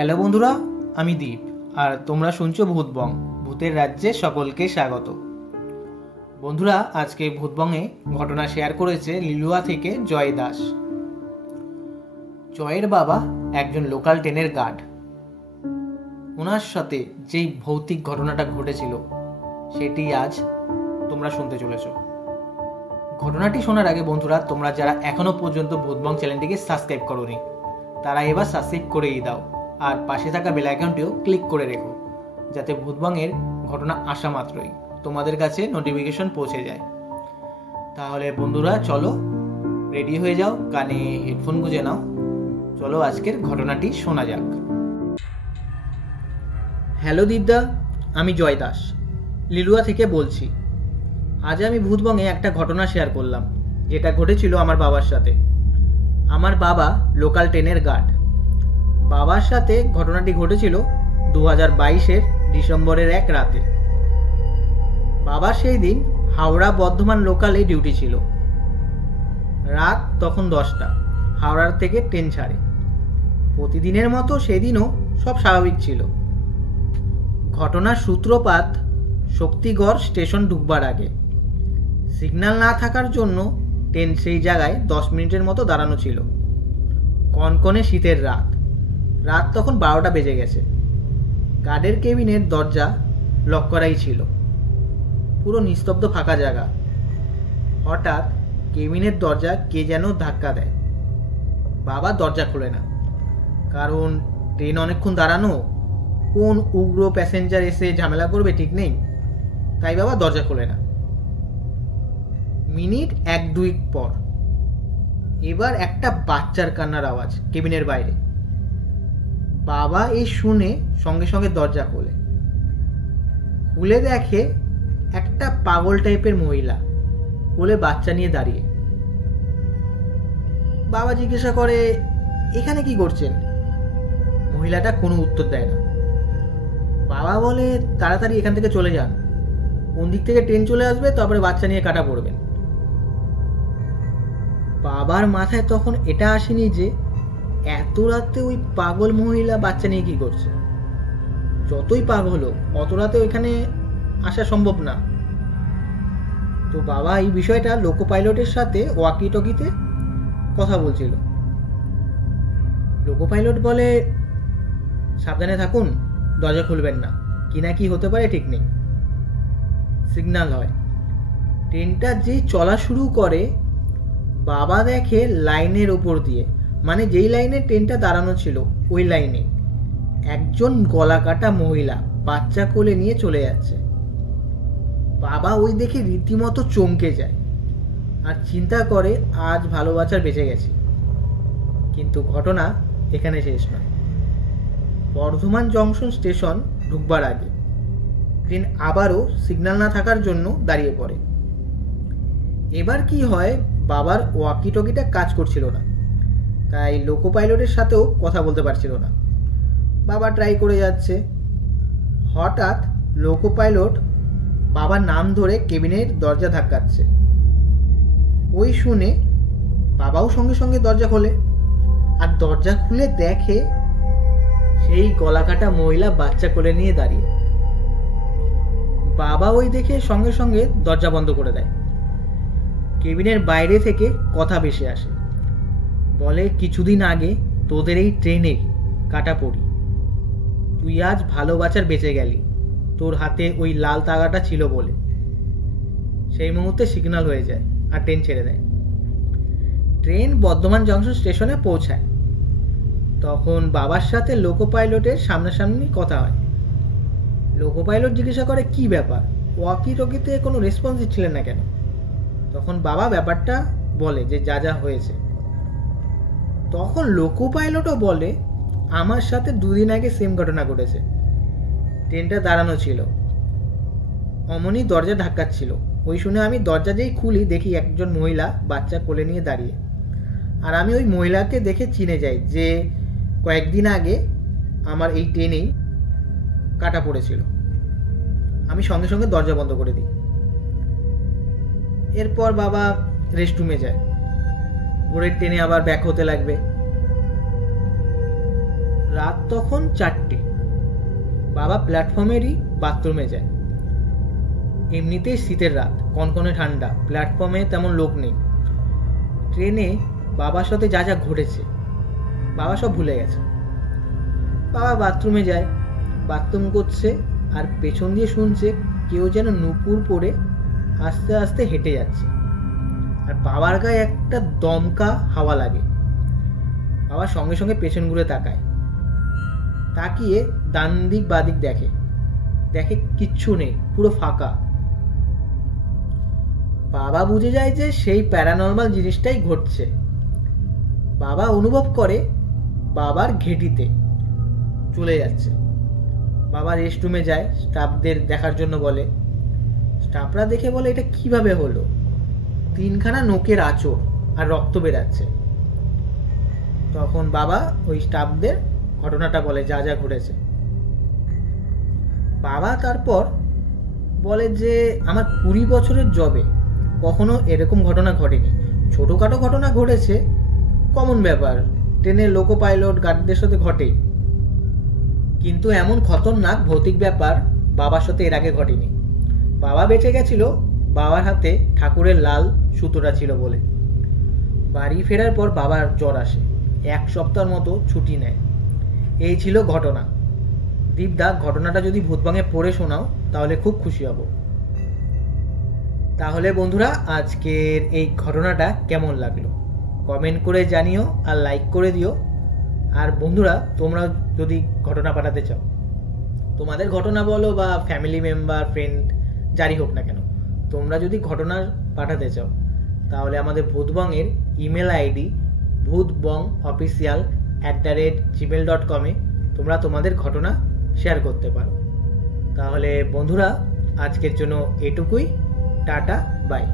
Hello বন্ধুরা, আমি দীপ আর তোমরা শুনছো ভূতবং। ভূতের রাজ্যে সকলকে স্বাগত। বন্ধুরা, আজকে ভূতবংয়ে ঘটনা শেয়ার করেছে লিলুয়া থেকে জয় দাস। জয়ের বাবা একজন লোকাল ট্রেনের গার্ড। ওনার সাথে যেই ভৌতিক ঘটনাটা ঘটেছিল সেটি আজ তোমরা শুনতে চলেছ। ঘটনাটি শোনার আগে বন্ধুরা, তোমরা যারা এখনো পর্যন্ত ভূতবং চ্যানেলটিকে সাবস্ক্রাইব করোনি তারা এবার সাবস্ক্রাইব করেই দাও, আর পাশে থাকা বেল আইকনটিও ক্লিক করে রেখো, যাতে ভূতবংয়ের ঘটনা আসা মাত্রই তোমাদের কাছে নোটিফিকেশন পৌঁছে যায়। তাহলে বন্ধুরা চলো, রেডি হয়ে যাও, কানে হেডফোন গুঁজে নাও, চলো আজকের ঘটনাটি শোনা যাক। হ্যালো দীপদা, আমি জয় দাস লিলুয়া থেকে বলছি। আজ আমি ভূতবংয়ে একটা ঘটনা শেয়ার করলাম, যেটা ঘটেছিল আমার বাবার সাথে। আমার বাবা লোকাল ট্রেনের গার্ড। বাবার সাথে ঘটনাটি ঘটেছিল 2022-এর ডিসেম্বরের এক রাতে। বাবার সেই দিন হাওড়া বর্ধমান লোকালে ডিউটি ছিল। রাত তখন 10টা। হাওড়ার থেকে ট্রেন ছাড়ে। প্রতিদিনের মতো সেদিনও সব স্বাভাবিক ছিল। ঘটনার সূত্রপাত শক্তিগড় স্টেশন ঢুকবার আগে। সিগন্যাল না থাকার জন্য ট্রেন সেই জায়গায় 10 মিনিটের মতো দাঁড়ানো ছিল। কনকনে শীতের রাত তখন 12টা বেজে গেছে। গার্ডের কেবিনের দরজা লক করাই ছিল। পুরো নিস্তব্ধ ফাঁকা জায়গা। হঠাৎ কেবিনের দরজা কে যেন ধাক্কা দেয়। বাবা দরজা খোলে না, কারণ ট্রেন অনেকক্ষণ দাঁড়ানো, কোন উগ্র প্যাসেঞ্জার এসে ঝামেলা করবে ঠিক নেই, তাই বাবা দরজা খোলে না। মিনিট 1-2 পর এবার একটা বাচ্চার কান্নার আওয়াজ কেবিনের বাইরে। বাবা এই শুনে সঙ্গে সঙ্গে দরজা খুলে দেখে একটা পাগল টাইপের মহিলা কোলে বাচ্চা নিয়ে দাঁড়িয়ে। বাবা জিজ্ঞাসা করে, এখানে কি করছেন? মহিলাটা কোনো উত্তর দেয় না। বাবা বলে, তাড়াতাড়ি এখান থেকে চলে যান, কোন দিক থেকে ট্রেন চলে আসবে, তারপরে বাচ্চা নিয়ে কাটা পড়বেন। বাবার মাথায় তখন এটা আসেনি যে এত রাতে ওই পাগল মহিলা বাচ্চা নিয়ে কি করছে। যতই পাগল হোক, অত রাতে ওইখানে আসা সম্ভব না। তো বাবা এই বিষয়টা লোকো পাইলটের সাথে ওয়াকি টকিতে কথা বলছিল। লোকো পাইলট বলে, সাবধানে থাকুন, দরজা খুলবেন না, কি না কি হতে পারে ঠিক নেই। সিগন্যাল হয়। ট্রেনটা যেই চলা শুরু করে, বাবা দেখে লাইনের ওপর দিয়ে, মানে যেই লাইনে ট্রেনটা দাঁড়ানো ছিল ওই লাইনে একজন গলা কাটা মহিলা বাচ্চা কোলে নিয়ে চলে যাচ্ছে। বাবা ওই দেখে রীতিমতো চমকে যায় আর চিন্তা করে, আজ ভালো বাচ্চার বেঁচে গেছি। কিন্তু ঘটনা এখানে শেষ নয়। বর্ধমান জংশন স্টেশন ঢুকবার আগে ট্রেন আবারও সিগন্যাল না থাকার জন্য দাঁড়িয়ে পড়ে। এবার কি হয়, বাবার ওয়াকি টকিটা কাজ করছিল না, তাই লোকো পাইলটের সাথেও কথা বলতে পারছিল না। বাবা ট্রাই করে যাচ্ছে। হঠাৎ লোকো পাইলট বাবার নাম ধরে কেবিনের দরজা ধাক্কাচ্ছে। ওই শুনে বাবাও সঙ্গে সঙ্গে দরজা খোলে, আর দরজা খুলে দেখে সেই গলাকাটা মহিলা বাচ্চা কোলে নিয়ে দাঁড়িয়ে। বাবা ওই দেখে সঙ্গে সঙ্গে দরজা বন্ধ করে দেয়। কেবিনের বাইরে থেকে কথা ভেসে আসে, বলে, কিছুদিন আগে তোদের এই ট্রেনে কাটা পড়ি, তুই আজ ভালো বাচ্চার বেঁচে গেলি, তোর হাতে ওই লাল তাগাটা ছিল বলে। সেই মুহূর্তে সিগন্যাল হয়ে যায় আর ট্রেন ছেড়ে দেয়। ট্রেন বর্ধমান জংশন স্টেশনে পৌঁছায়। তখন বাবার সাথে লোকো পাইলটের সামনাসামনি কথা হয়। লোকো পাইলট জিজ্ঞাসা করে, কি ব্যাপার, ওয়াকি টকিতে কোনো রেসপন্স দিচ্ছিলেন না কেন? তখন বাবা ব্যাপারটা বলে যে যা যা হয়েছে। তখন লোকো পাইলটও বলে, আমার সাথে 2 দিন আগে সেম ঘটনা ঘটেছে। ট্রেনটা দাঁড়ানো ছিল, অমনি দরজা ধাক্কাচ্ছিল। ওই শুনে আমি দরজা যেই খুলি, দেখি একজন মহিলা বাচ্চা কোলে নিয়ে দাঁড়িয়ে। আর আমি ওই মহিলাকে দেখে চিনে যাই যে কয়েকদিন আগে আমার এই ট্রেনেই কাটা পড়েছিল। আমি সঙ্গে সঙ্গে দরজা বন্ধ করে দিই। এরপর বাবা রেস্টরুমে যায়। ভোরের ট্রেনে আবার ব্যাক হতে লাগবে। রাত তখন 4টে। বাবা প্ল্যাটফর্মেরই বাথরুমে যায়। এমনিতেই শীতের রাত, কনকনে ঠান্ডা, প্ল্যাটফর্মে তেমন লোক নেই। ট্রেনে বাবার সাথে যা যা ঘটেছে বাবা সব ভুলে গেছে। বাবা বাথরুমে যায়, বাথরুম করছে, আর পেছন দিয়ে শুনছে কেউ যেন নুপুর পরে আস্তে আস্তে হেঁটে যাচ্ছে, আর বাবার গায়ে একটা দমকা হাওয়া লাগে। বাবা সঙ্গে সঙ্গে পেছন ঘুরে তাকায়, তাকিয়ে ডান দিক বাঁ দিক দেখে, কিচ্ছু নেই, পুরো ফাঁকা। বাবা বুঝে যায় যে সেই প্যারানর্মাল জিনিসটাই ঘটছে। বাবা অনুভব করে বাবার ঘেঁটিতে চলে যাচ্ছে। বাবা রেস্টরুমে যায়, স্টাফদের দেখার জন্য বলে। স্টাফরা দেখে বলে এটা কিভাবে হলো, 3খানা নোকের আঁচড় আর রক্ত বেরাচ্ছে। তখন বাবা ওই স্টাফদের ঘটনাটা বলে, যা যা ঘটেছে। বাবা তারপর বলে যে আমার 20 বছরের জবে কখনো এরকম ঘটনা ঘটেনি। ছোটোখাটো ঘটনা ঘটেছে, কমন ব্যাপার, ট্রেনে লোকো পাইলট গার্ডদের সাথে ঘটেই, কিন্তু এমন খতরনাক ভৌতিক ব্যাপার বাবার সাথে এর আগে ঘটেনি। বাবা বেঁচে গেছিল বাবার হাতে ঠাকুরের লাল সুতোটা ছিল বলে। বাড়ি ফেরার পর বাবার জ্বর আসে, 1 সপ্তাহের মতো ছুটি নেয়। এই ছিল ঘটনা। দীপদা, ঘটনাটা যদি ভূতবাঙে পড়ে শোনাও তাহলে খুব খুশি হব। তাহলে বন্ধুরা, আজকের এই ঘটনাটা কেমন লাগলো কমেন্ট করে জানিও, আর লাইক করে দিও। আর বন্ধুরা, তোমরা যদি ঘটনা পাঠাতে চাও, তোমাদের ঘটনা বলো বা ফ্যামিলি মেম্বার, ফ্রেন্ড, যারই হোক না কেন, তোমরা যদি ঘটনা পাঠাতে চাও তাহলে আমাদের ভূতবংয়ের ইমেল আইডি bhutbongofficial@gmail.com তোমরা তোমাদের ঘটনা শেয়ার করতে পারো। তাহলে বন্ধুরা, আজকের জন্য এটুকুই। টাটা, বাই।